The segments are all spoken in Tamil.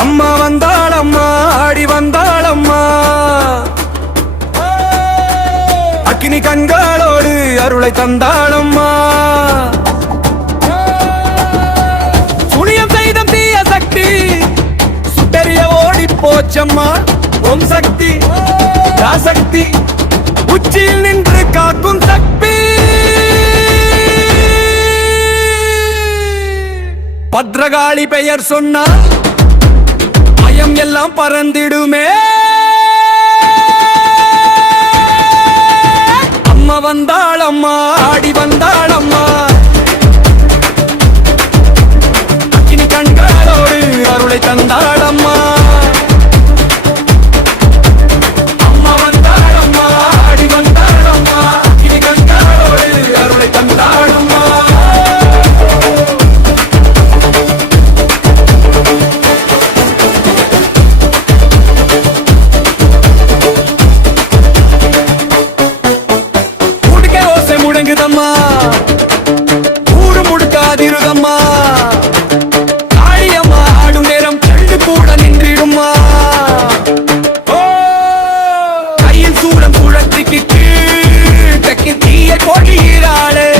அம்மா வந்தாளம்மா ஆடி வந்தாளம்மா அக்கினி கண்களோடு அருளை தந்தாளம்மா சுனியம் செய்த தீய சக்தி சுட்டறிய ஓடி போச்சம்மா ஓம் சக்தி சக்தி உச்சியில் நின்று காக்கும் சக்தி பத்ரகாளி பெயர் சொன்னா பயம் எல்லாம் பறந்திடுமே அம்மா வந்தாளம்மா ஆடி வந்தாளம்மா அக்கினி கண்களோடு அருளை தந்தாளம்மா அம்மா வந்தாளம்மா ஆடி வந்தாளம்மா அக்கினி கண்களோடு அருளை தந்தாளம்மா ஊரு முடுக்காதிருதம்மா காளியம்மா ஆடும் நேரம் கண்டு கூட நின்றிடுமா கையில் சூடம் குழத்திக்கு தக்கி தீய கொடியிறாளே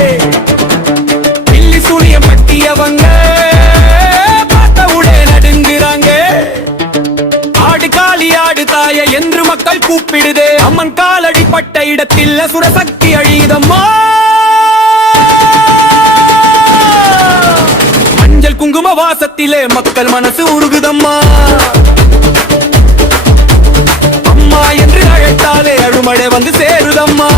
பில்லி சூனியம் பட்டியவங்க பார்த்தவுடே நடுங்குறாங்க ஆடு காளி ஆடு தாய என்று மக்கள் கூப்பிடுதே அம்மன் காலடி பட்ட இடத்தில் சுரசக்தி அழியுதம்மா குங்கும வாசத்திலே மக்கள் மனசு உருகுதம்மா அம்மா என்று அழைத்தாலே அழுமழை வந்து சேருதம்மா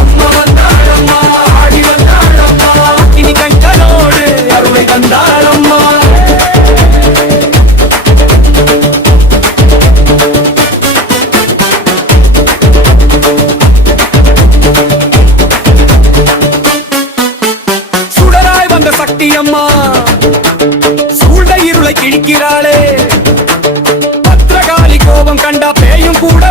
அம்மா வந்தாளம்மா ஆடி வந்தாளம்மா இனி கண்களோடு அருளை தந்தாளம்மா அம்மா சூழ்ந்த இருளை கிழிக்கிறாளே பத்ரகாளி கோபம் கண்டா பேயும் கூட